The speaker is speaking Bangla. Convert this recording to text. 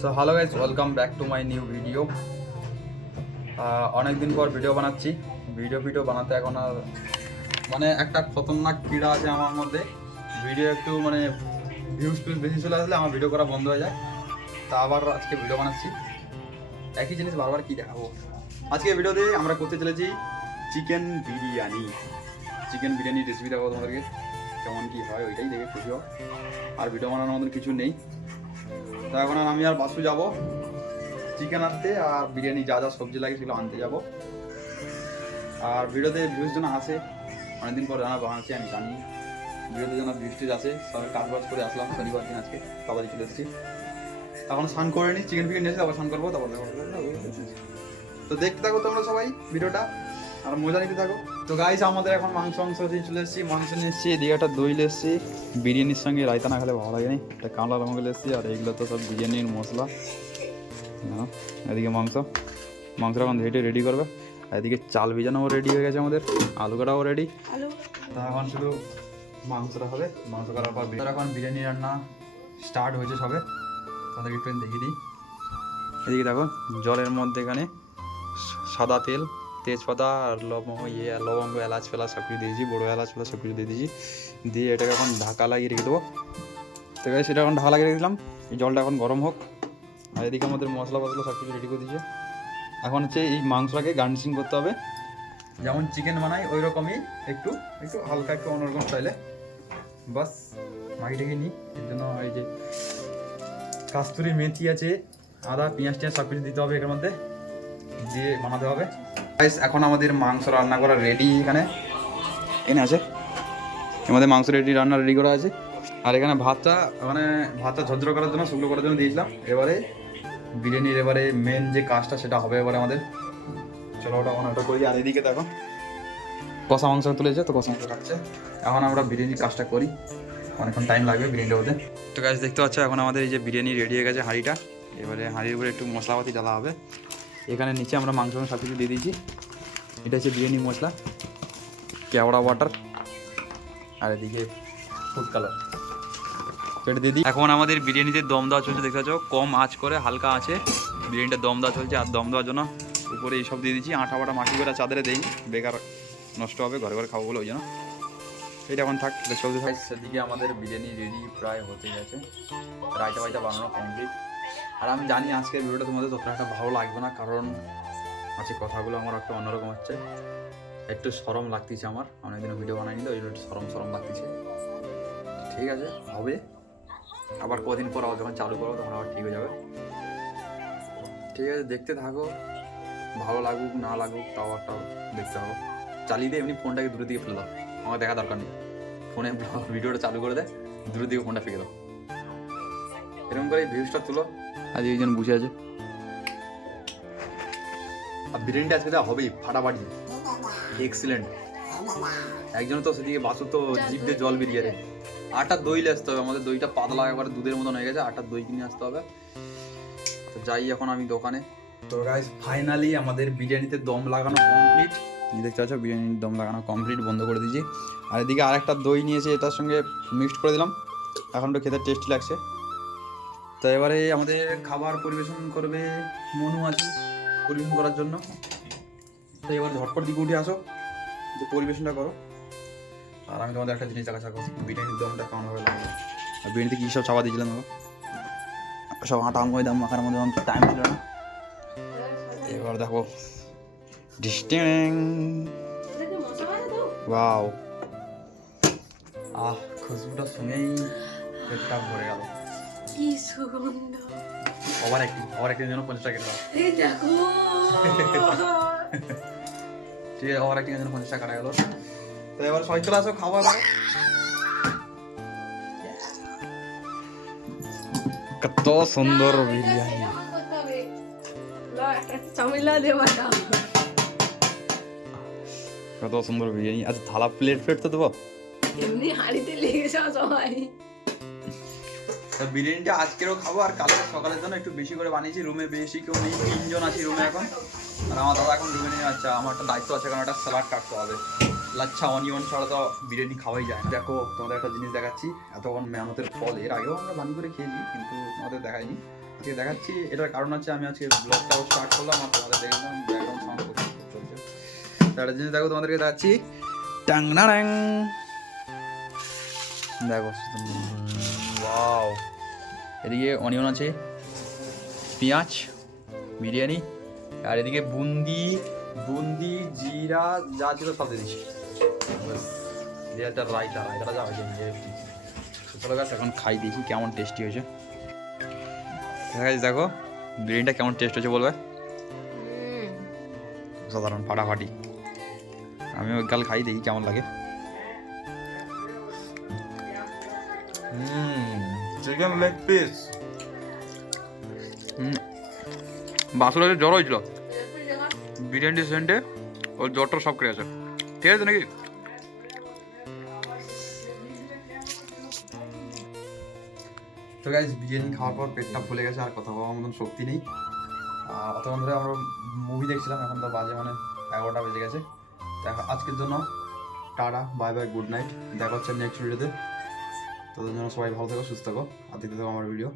So hello guys, welcome back to my new video. অনেকদিন পর ভিডিও বানাচ্ছি। ভিডিও বানাতে এখন আর মানে একটা খতরনাক ক্রীড়া আছে আমার মধ্যে। ভিডিও একটু মানে ভিউজ বেশি চলে আসলে আমার ভিডিও করা বন্ধ হয়ে যায়। তা আবার আজকে ভিডিও বানাচ্ছি, একই জিনিস বারবার কী দেখাবো। আজকে ভিডিওতে আমরা করতে চলেছি চিকেন বিরিয়ানি রেসিপি দেখাবো তোমাদেরকে, কেমন কী হয় ওইটাই দেখে খুশি হোক। আর ভিডিও বানানোর মতন কিছু নেই। তো এখন আর আমি আর বাসু যাবো চিকেন আনতে, আর বিরিয়ানি যা যা সবজি লাগে সেগুলো আনতে যাবো। আর ভিডিওতে ভিউজ যেন আসে, অনেকদিন পর রান্না বানাচ্ছি আমি জানি। ভিডিওতে যেন ভিউজ আসে, সবাই কাজবাজ করে আসলাম শনিবার দিন, আজকে কাবাদি চলে এসেছি। এখন স্নান করে নিই, চিকেন ফিকেন নিয়ে এসে আবার স্নান করবো, তারপর তো দেখতে থাকো তোমরা সবাই ভিডিওটা আর মজা নিতে থাকো। তো গাইস, আমাদের এখন মাংস দিয়ে চলে এসেছি, মাংস নিয়ে এসেছি, এদিকে একটা দই নিয়ে এসেছি। বিরিয়ানির সঙ্গে রায়তা না খেলে ভালো লাগে না, একটা কাঁচা লঙ্কা নিয়ে এসেছি। আর এইগুলো তো সব বিরিয়ানির মশলা। এদিকে মাংসটা এখন ধুয়ে রেডি করবে। এদিকে চাল ভিজানোও রেডি হয়ে গেছে আমাদের, আলু কাটাও রেডি। তা এখন শুধু মাংসটা হবে, মাংস করার পর এখন বিরিয়ানি রান্না স্টার্ট হয়েছে সবে। তাদেরকে একটু দেখিয়ে দিই। এদিকে দেখো জলের মধ্যে এখানে সাদা তেল, তেজপাতা আর লবঙ্গ এলাচ ফেলাচ সব কিছু দিয়েছি, বড়ো এলাচ ফেলাচ সব কিছু দিয়ে দিয়েছি। দিয়ে এটাকে এখন ঢাকা লাগিয়ে রেখে দেবো। তো সেটা এখন ঢাকা লাগিয়ে রেখে দিলাম। এই জলটা এখন গরম হোক। আর এদিকে আমাদের মশলা সব কিছু রেডি করে দিয়েছে। এখন হচ্ছে এই মাংসটাকে গার্নিশিং করতে হবে, যেমন চিকেন বানাই ওই রকমই, একটু হালকা একটু অন্যরকম স্টাইলে। বাস মাখিটাকে নিই। এর জন্য এই যে কাস্তুরি মেথি আছে, আদা পেঁয়াজ টিয়াজ সব কিছু দিতে হবে এর মধ্যে, দিয়ে বানাতে হবে। এখন আমাদের মাংস রান্না করা রেডি। এখানে আছে এর মধ্যে মাংস রান্না রেডি করা আছে। আর এখানে ভাতটা ঝরঝর করার জন্য, শুকনো করার জন্য দিয়েছিলাম। এবারে বিরিয়ানির মেন যে কাজটা সেটা হবে এবারে আমাদের। চলো ওটা অনেকটা করি। আর এদিকে দেখো কষা মাংস তুলেছে, তো কষা মাংস কাটছে। এখন আমরা বিরিয়ানির কাজটা করি, অনেকক্ষণ টাইম লাগবে বিরিয়ানিটা হতে। তো গাছ দেখতে পাচ্ছ এখন আমাদের এই যে বিরিয়ানি রেডি হয়ে গেছে হাঁড়িটা। এবারে হাঁড়ির উপরে একটু মশলাপাতি ডালা হবে। এখানে নিচে আমরা মাংস সব কিছু দিয়ে দিয়েছি। এটা হচ্ছে বিরিয়ানি মশলা, কেওড়া ওয়াটার, আর এদিকে ফুড কালার। এটা দিয়ে দিই। এখন আমাদের বিরিয়ানিতে দম দেওয়া চলছে, দেখতে পাচ্ছ কম আঁচ করে হালকা আছে বিরিয়ানিটা দম দেওয়া চলছে। আর দম দেওয়ার জন্য উপরে এইসব দিয়ে দিচ্ছি, আটা বাটা মাটি করে চাদরে দেয়নি, বেকার নষ্ট হবে, ঘরে ঘরে খাবো বলে ওই জন্য। এটা এখন থাক, চলতে থাকে। সেদিকে আমাদের বিরিয়ানি রেডি প্রায় হতে গেছে, রায়তা বানানো কমপ্লিট। আর আমি জানি আজকের ভিডিওটা তোমাদের ততটা একটা ভালো লাগবে না, কারণ আজকে কথাগুলো আমার একটু অন্যরকম হচ্ছে। একটু শরম লাগতেছে, আমার অনেকদিন ভিডিও বানাইনি তো ওই জন্য একটু শরম লাগতেছে। ঠিক আছে, হবে আবার কদিন পর যখন চালু করো তখন আবার ঠিক হয়ে যাবে। ঠিক আছে, দেখতে থাকো, ভালো লাগুক না লাগুক তাও একটা দেখতে হবে। চালিয়ে দিয়ে এমনি ফোনটাকে দূরের দিকে ফেলে দাও, আমার দেখা দরকার নেই। ফোনে ভিডিওটা চালু করে দেয়, দূরের দিকে ফোনটা ফেলে দাও। এরকম করে ভিউজটা তুলো। আজ এইজন বুঝে আছে। আর বিরিয়ানিটা আজকে দেওয়া হবেই ফাটাফাটি, এক্সিলেন্ট। একজন তো সেদিকে বাসু তো জিভ দিয়ে জল বেরিয়ে রে। আটার দই নিয়ে আসতে হবে আমাদের, দইটা পাতলা একবার দুধের মতন হয়ে গেছে, আটার দই কিনে আসতে হবে। তো যাই এখন আমি দোকানে। তো গাইস ফাইনালি আমাদের বিরিয়ানিতে দম লাগানো কমপ্লিট। দেখতে পাচ্ছ বিরিয়ানির দম লাগানো কমপ্লিট, বন্ধ করে দিয়েছি। আর এদিকে আরেকটা দই নিয়েছি, এটার সঙ্গে মিক্সড করে দিলাম, এখন তো খেতে টেস্টি লাগছে। তো এবারে আমাদের খাবার পরিবেশন করবে, মনু আছে পরিবেশন করার জন্য। তো এবার ঝটপট দিকে উঠে আসো, যে পরিবেশনটা করো। আর আমি তোমাদের একটা জিনিস দেখাচ্ছি, বিরিয়ানির দমটা কেমন ভাবে লাগবে। আর বিরিয়ানিতে কী সব চাপা দিয়েছিলাম দেখো, সব আটা ময়দা মাখার মধ্যে অন্তত টাইম ছিল না। এবার দেখো ডিস্টিং, ওয়াও, খুশবুটা শুনেই পেটটা ভরে গেল। কি সুগন্ধ। ওভার অ্যাক্টিং জন্য 50 টাকা দিলাম। এই দেখো ঠিক আছে, ওভার অ্যাক্টিং জন্য 50 টাকা কাটা গেল। তো এবার সবাই চলে আসো, খাবার কত সুন্দর বিরিয়ানি। কত সুন্দর বিরিয়ানি। আচ্ছা থালা প্লেট তো দেবো, এমনি হাঁড়িতে লেগে যাও সবাই। বিরিয়ানিটা আজকেরও খাবো, আর কালকে সকালের জন্য একটু বেশি করে বানিয়েছি। রুমে বেশি কেউ নেই, 3 জন আছি রুমে এখন। আর আমার দাদা এখন রুমে নেই। আচ্ছা আমার একটা দায়িত্ব আছে, কারণ একটা স্যালাড কাটতে হবে। লাচ্ছা অনিয়ন ছাড়া তো বিরিয়ানি খাওয়াই যায় না। দেখো তোমাদের একটা জিনিস দেখাচ্ছি, এতক্ষণ মেহনতের ফল। এর আগেও আমরা বানি করে খেয়েছি কিন্তু তোমাদের দেখাইনি। আজকে দেখাচ্ছি, এটার কারণ হচ্ছে আমি আজকে ব্লগটাও স্টার্ট করলাম আর তোমাদের দেখলাম ব্যাকগ্রাউন্ড সাউন্ড চলছে। একটা জিনিস দেখো তোমাদেরকে দেখাচ্ছি, টাংনা ট্যাং। দেখো ওয়াও, এদিকে অনিয়ন আছে, পেঁয়াজ, বিরিয়ানি, আর এদিকে বুন্দি বুন্দি জিরা যা ছিল সব দিয়ে দিচ্ছি। একটা রায়তাটা যা হয়েছে চলো গাছ এখন খাই দিয়েছি কেমন টেস্টি হয়েছে। দেখো বিরিয়ানিটা কেমন টেস্ট হয়েছে বলবে। সাধারণ ফাটাফাটি। আমি ওই গাল খাই দেখি কেমন লাগে। Chicken leg piece. বাসুর জ্বর হয়েছিল, বিরিয়ানি সেন্টে ওর জ্বরটা সব কেটে আছে। ঠিক আছে নাকি? তো গাইজ বিরিয়ানি খাওয়ার পর পেটটা ফুলে গেছে, আর কথা বলার মতন শক্তি নেই। অতক্ষণ ধরে আমরা মুভি দেখছিলাম, এখন তো বাজে মানে 11টা বেজে গেছে। দেখা আজকের জন্য tata, bye bye, good night. দেখা হচ্ছে নেক্সট ভিডিওতে। তোদের জন্য সবাই ভালো থেকো, সুস্থ থাকো আর দেখতে থাকো আমার ভিডিও।